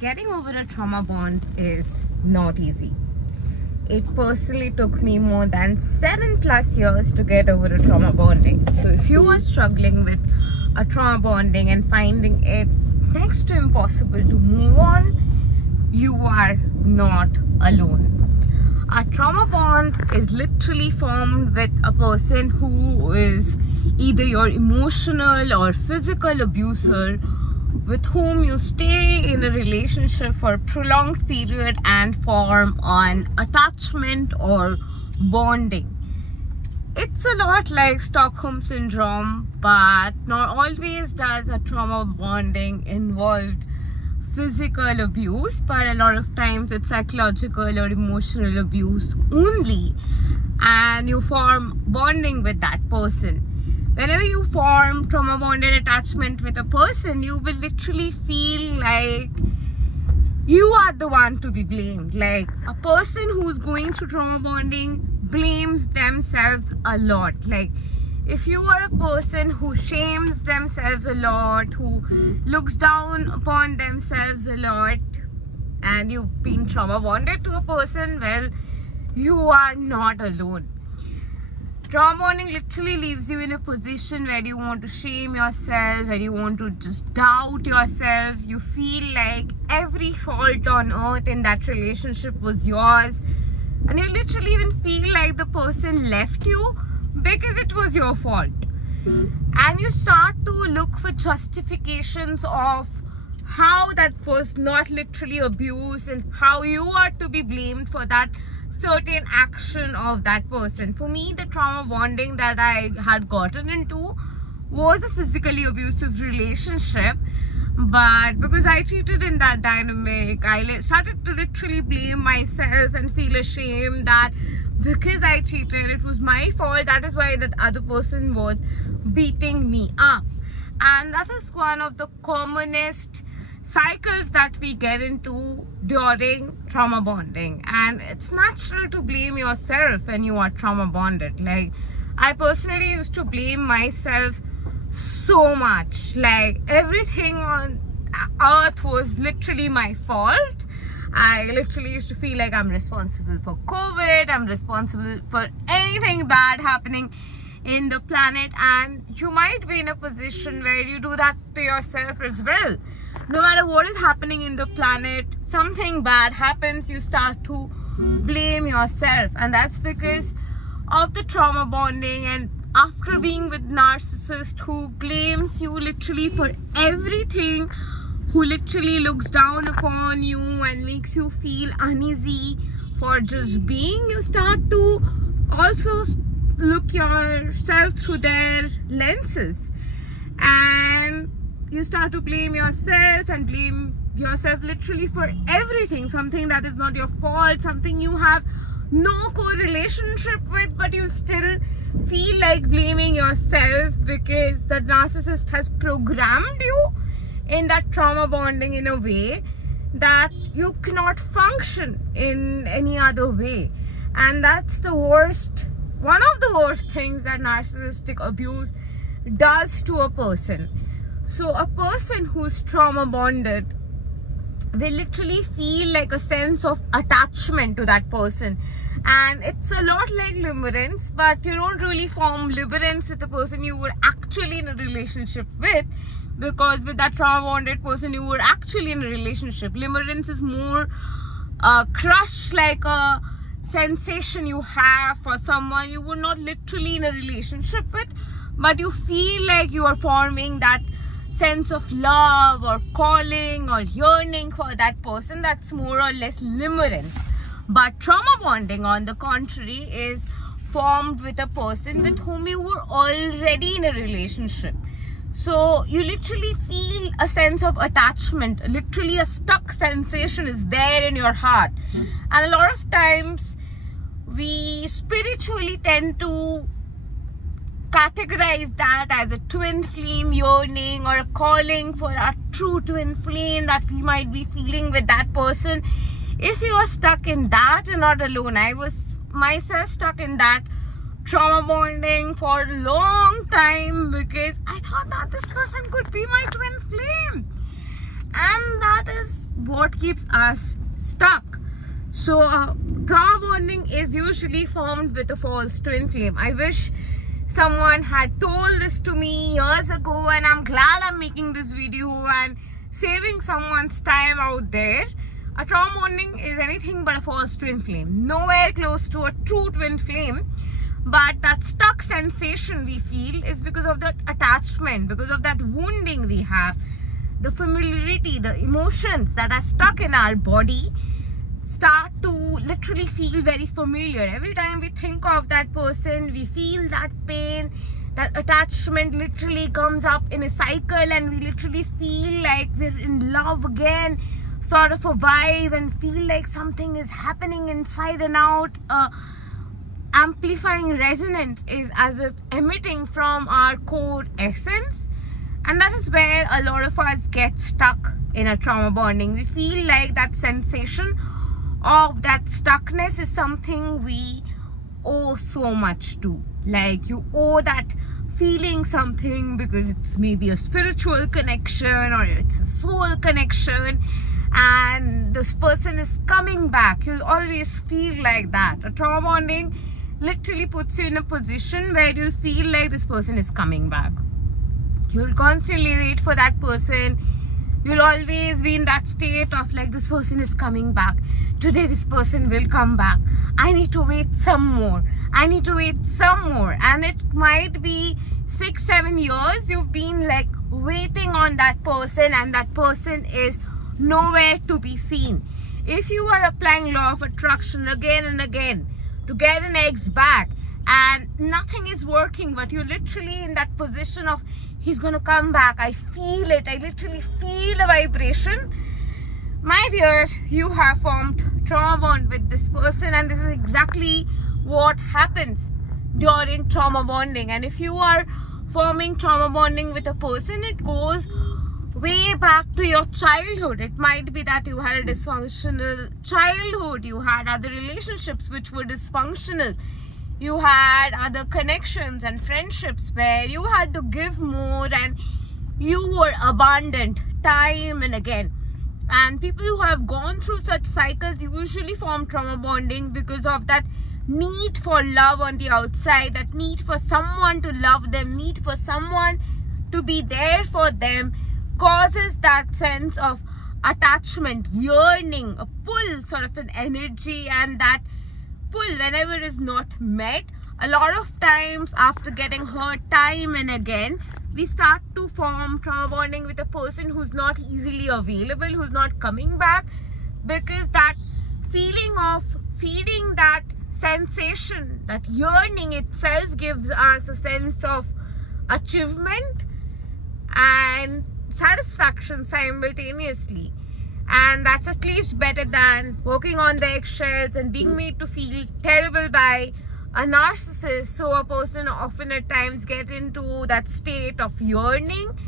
getting over a trauma bond is not easy. It personally took me more than 7+ years to get over a trauma bonding. So if you are struggling with a trauma bonding and finding it next to impossible to move on, you are not alone. A trauma bond is literally formed with a person who is either your emotional or physical abuser, with whom you stay in a relationship for a prolonged period and form an attachment or bonding. It's a lot like Stockholm Syndrome, but not always does a trauma bonding involve physical abuse, but a lot of times it's psychological or emotional abuse only, and you form bonding with that person. Whenever you form trauma bonded attachment with a person, you will literally feel like you are the one to be blamed. Like a person who's going through trauma bonding blames themselves a lot. Like if you are a person who shames themselves a lot, who looks down upon themselves a lot, and you've been trauma bonded to a person, well, you are not alone. Trauma bonding literally leaves you in a position where you want to shame yourself, where you want to just doubt yourself. You feel like every fault on earth in that relationship was yours, and you literally even feel like the person left you because it was your fault. And you start to look for justifications of how that was not literally abuse and how you are to be blamed for that certain action of that person. For me, the trauma bonding that I had gotten into was a physically abusive relationship, but because I cheated in that dynamic, I started to literally blame myself and feel ashamed that because I cheated, it was my fault. That is why that other person was beating me up. And that is one of the commonest cycles that we get into during trauma bonding. And it's natural to blame yourself when you are trauma bonded. Like I personally used to blame myself so much. Like everything on earth was literally my fault. I literally used to feel like I'm responsible for COVID, I'm responsible for anything bad happening in the planet. And you might be in a position where you do that to yourself as well. No matter what is happening in the planet, something bad happens, you start to blame yourself. And that's because of the trauma bonding. And after being with narcissist who blames you literally for everything, who literally looks down upon you and makes you feel uneasy for just being, you start to also look yourself through their lenses, and you start to blame yourself and blame yourself literally for everything, something that is not your fault, something you have no correlationship with, but you still feel like blaming yourself because the narcissist has programmed you in that trauma bonding in a way that you cannot function in any other way. And that's the worst, one of the worst things that narcissistic abuse does to a person. So a person who's trauma bonded will literally feel like a sense of attachment to that person. And it's a lot like limerence, but you don't really form limerence with the person you were actually in a relationship with, because with that trauma bonded person you were actually in a relationship. Limerence is more crush, like a sensation you have for someone you were not literally in a relationship with, but you feel like you are forming that sense of love or calling or yearning for that person. That's more or less limerence. But trauma bonding, on the contrary, is formed with a person with whom you were already in a relationship. So you literally feel a sense of attachment, literally a stuck sensation is there in your heart. And a lot of times we spiritually tend to categorize that as a twin flame yearning or a calling for a true twin flame that we might be feeling with that person. If you are stuck in that, you're not alone. I was myself stuck in that trauma bonding for a long time because I thought that this person could be my twin flame, and that is what keeps us stuck. So trauma bonding is usually formed with a false twin flame. I wish someone had told this to me years ago, and I'm glad I'm making this video and saving someone's time out there. A trauma bonding is anything but a false twin flame, nowhere close to a true twin flame. But that stuck sensation we feel is because of that attachment, because of that wounding we have, the familiarity, the emotions that are stuck in our body start to literally feel very familiar. Every time we think of that person, we feel that pain. That attachment literally comes up in a cycle, and we literally feel like we're in love again, sort of a vibe, and feel like something is happening inside and out. Amplifying resonance is as if emitting from our core essence, and that is where a lot of us get stuck in a trauma bonding. We feel like that sensation of that stuckness is something we owe so much to. Like, you owe that feeling something because it's maybe a spiritual connection or it's a soul connection, and this person is coming back. You'll always feel like that. A trauma bonding literally puts you in a position where you'll feel like this person is coming back. You'll constantly wait for that person. You'll always be in that state of like, this person is coming back. Today this person will come back. I need to wait some more. I need to wait some more. And it might be 6-7 years you've been like waiting on that person, and that person is nowhere to be seen. If you are applying law of attraction again and again to get an ex back and nothing is working, but you're literally in that position of, he's gonna come back, I feel it, I literally feel a vibration, my dear, you have formed trauma bond with this person. And this is exactly what happens during trauma bonding. And if you are forming trauma bonding with a person, it goes way back to your childhood. It might be that you had a dysfunctional childhood, you had other relationships which were dysfunctional, you had other connections and friendships where you had to give more and you were abandoned time and again. And people who have gone through such cycles usually form trauma bonding because of that need for love on the outside, that need for someone to love them, need for someone to be there for them, causes that sense of attachment, yearning, a pull, sort of an energy, and that pull, whenever is not met, a lot of times after getting hurt time and again, we start to form trauma bonding with a person who's not easily available, who's not coming back, because that feeling of feeding that sensation, that yearning itself gives us a sense of achievement and satisfaction simultaneously. And that's at least better than walking on the eggshells and being made to feel terrible by a narcissist. So a person often at times get into that state of yearning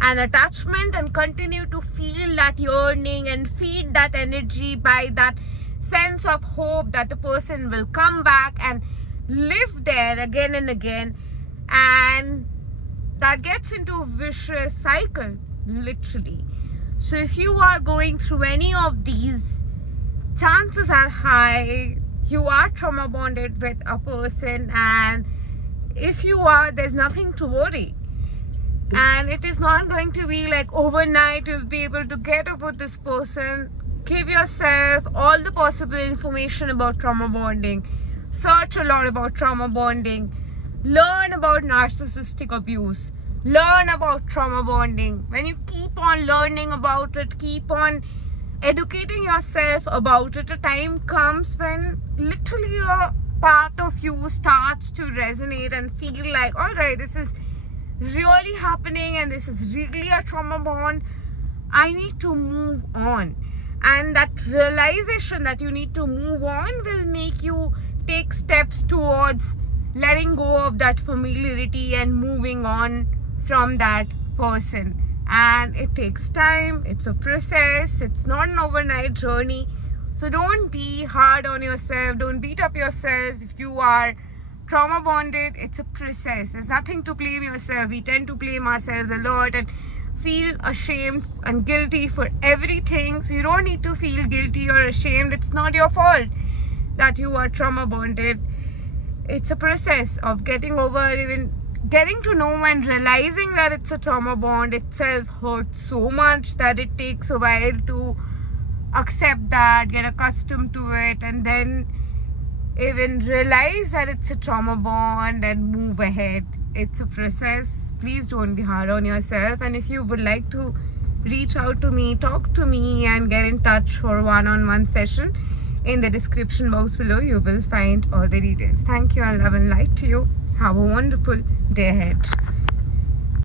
and attachment and continue to feel that yearning and feed that energy by that sense of hope that the person will come back and live there again and again. And that gets into a vicious cycle, literally. So if you are going through any of these, chances are high you are trauma bonded with a person. And if you are, there's nothing to worry. And it is not going to be like overnight you'll be able to get over this person. Give yourself all the possible information about trauma bonding. Search a lot about trauma bonding. Learn about narcissistic abuse. Learn about trauma bonding. When you keep on learning about it, keep on educating yourself about it, a time comes when literally a part of you starts to resonate and feel like, all right, this is really happening and this is really a trauma bond. I need to move on. And that realization that you need to move on will make you take steps towards letting go of that familiarity and moving on from that person. And it takes time, it's a process, it's not an overnight journey. So don't be hard on yourself, don't beat up yourself. If you are trauma bonded, it's a process. There's nothing to blame yourself. We tend to blame ourselves a lot and feel ashamed and guilty for everything. So you don't need to feel guilty or ashamed. It's not your fault that you are trauma bonded. It's a process of getting over, even getting to know and realizing that it's a trauma bond itself hurts so much that it takes a while to accept that, get accustomed to it, and then even realize that it's a trauma bond and move ahead. It's a process. Please don't be hard on yourself. And if you would like to reach out to me, talk to me, and get in touch for a one-on-one session, in the description box below you will find all the details. Thank you, and love and light to you. Have a wonderful day ahead.